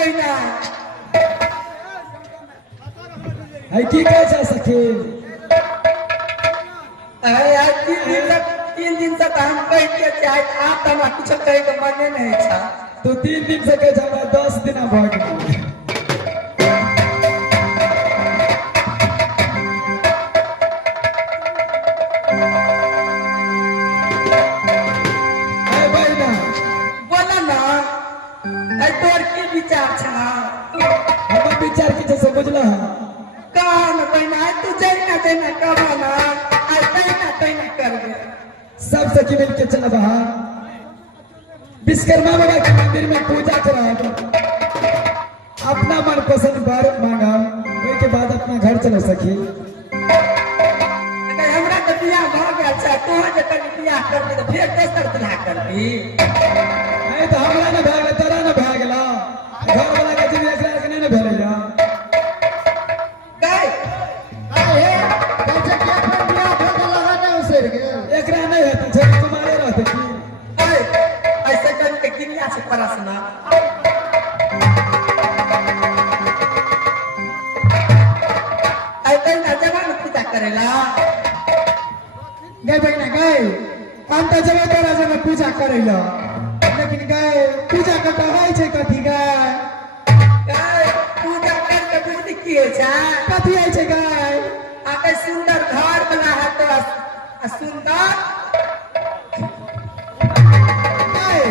बहिना है की कह जा सके आज 3 दिन तक हम कह के चाहे आप तो हम कुछ कहे के मने नहीं था तो 3 दिन से कह जा 10 दिन भ गेल विचार छा हमर विचार की जैसे बुझला कान बहना तू जैना जैना कहना आज तैना कर दे सब सखी मिल के चल बाहर विश्वकर्मा बाबा के मंदिर में पूजा करा अपना मन पसंद वर मांगा ओई के बाद अपना घर चलो सखी अगर हमरा के बियाह भ गेल छ तो जे कनी बियाह कर दे फिर दोसर बियाह करबी नहीं तो हमरा न भाग तोरा न भाग गेला घर वाला के जिम्मे एकरा के नहीं न भेलैया गई हे कैसे के अपन बियाह भ गेल लगा उसर गेल एकरा नहीं है तुझे तुम्हारे रहते की ऐसे कर के किनिया से परसना ऐसे ना जवान पूजा करेला गए बहना गए हम तो जगह तोरा जगह पूजा करैला लेकिन गए पूजा के कहै छै कथी गए पूजा करके बुझती की है छा कथी है छै गए आके सुंदर घर बना है तो सुंदर गए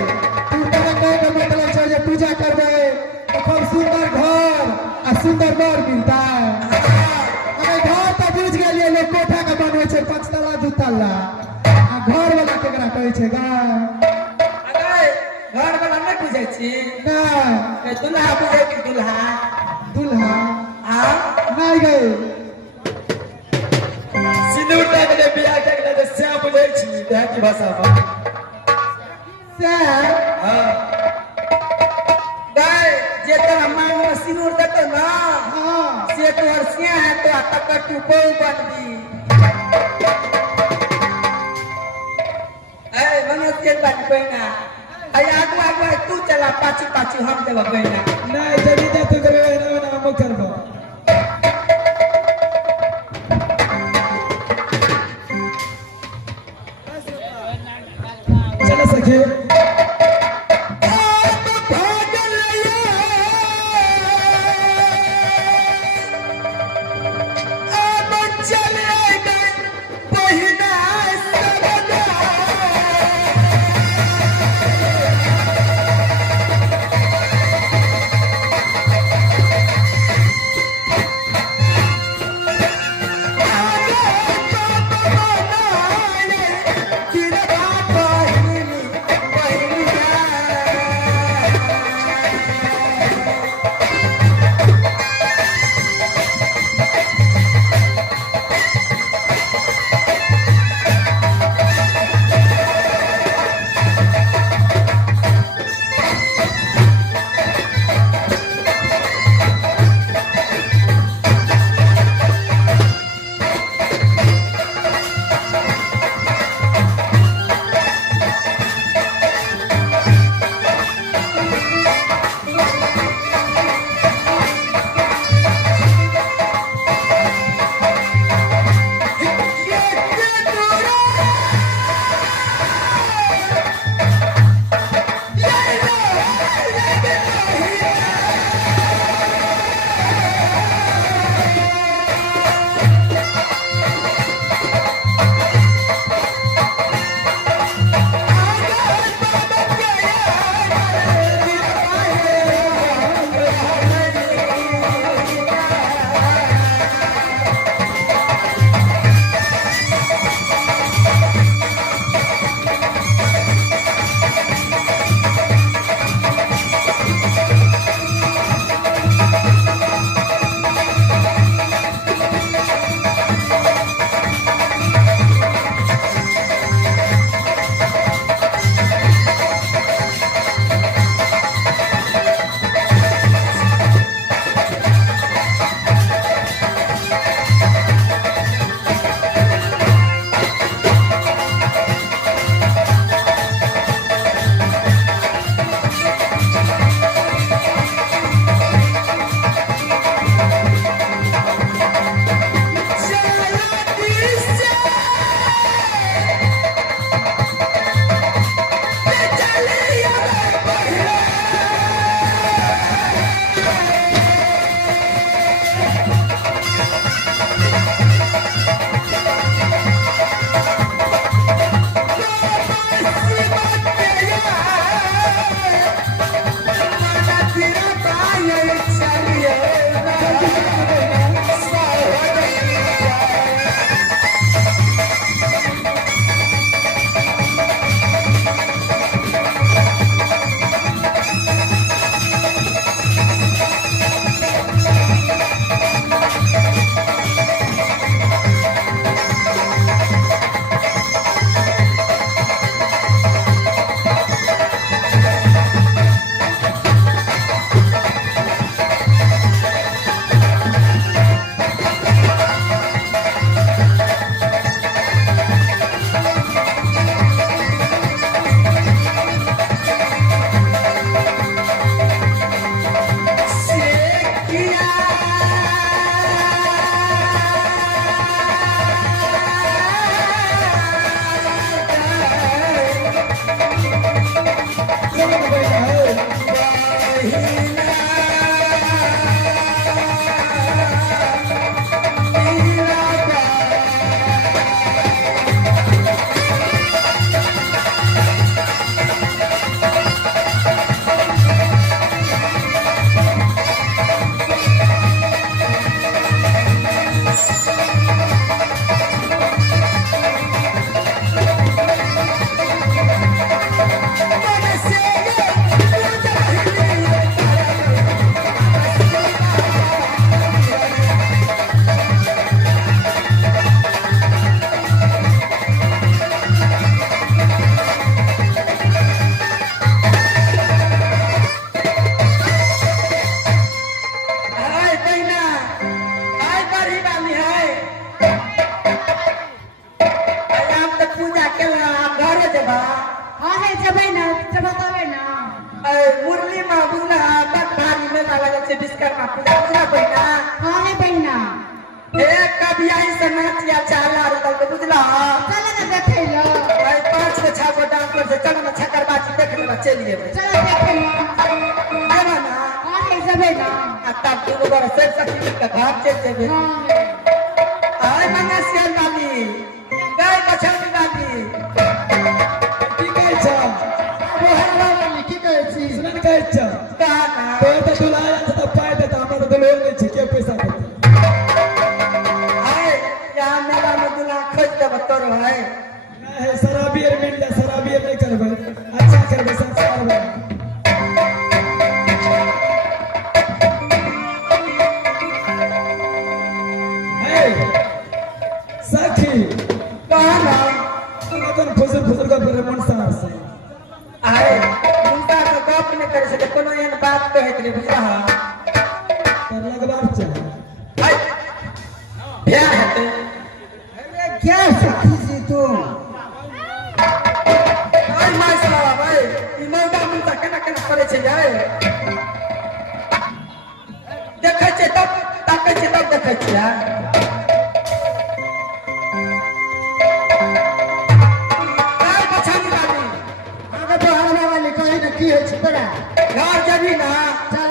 तू तोरा गए के मतलब छै जे पूजा करबे तो खूब सुंदर घर आ सुंदर बर मिलता अरे घर तो बुझ गेलिए लोग कोठा के बनवे छै 5 तल्ला 2 तल्ला आ घर वाला केकरा कहै छै गए घर वाला नहीं बुझे छी गए दुल्हा बुझे की दुल्हा दुल्हा हाँ नहीं गए सिंदूर तक ने बियाह के ले श्याम बुझै छी देह की भाषा में से हां गए जे तोरा मांग में सिंदूर देतो ना हां से तोहर सिया है तो तक तू बहू बनबी ए मनोज के बात बहना आगू तू चला पाछू हम जब बहना नहीं जल्दी जा तू करे ना हम करबो चलो सखी हाय बहना, हाय बड़ी वाली है। हम तो पूजा के घरे जबा हाँ है जबै ना जब बतावे ना मुरली में बुझला बड़ भारी मेला लगे छे विश्वकर्मा पूजा बुझला बहना। हाँ है बहना एक कभी आई से नाचिया चाला रतल के बुझला। चलो ना देखे लो भाई 5 से 6 गो डांस कर से चलो ना छकरबाजी देख लेबा चलिए भाई। चलो देखे लो आवा ना हाँ है जबै ना आ तब तू बार से सखी के घर चल जेबे। हाँ है आय मंगेशियर वाली गाय बछड़ी वाली की कहै छ बोहर वाली की कहै छी सुनन कहै छ कहा ना तो तो दुलाया छ त पाइ दे त हमरा त दुलोर नै छ के पैसा दे आय यहाँ मेला में दुल्हा खोज देब तोर है। है शराबियर मिल जा शराबियर नहीं करबे अच्छा करबे संस्कार बा है सखी कहा ना अपन फुसर फुसर का पर मन सार से आय उनका तो गप नहीं करे सके कोनो एहन बात कहत रे बुझला। कर लगबार चाहे आय भ्या हेते अरे क्या सखी जी तुम आय मासला भाई ई मौका मुंता केना केना करे छै जाय देखै छै तब ताकै छै तब देखै छै यार। गाय बछड़ी वाली आगे बोहर वाली कहे ना की है छी तोरा घर जबी ना चल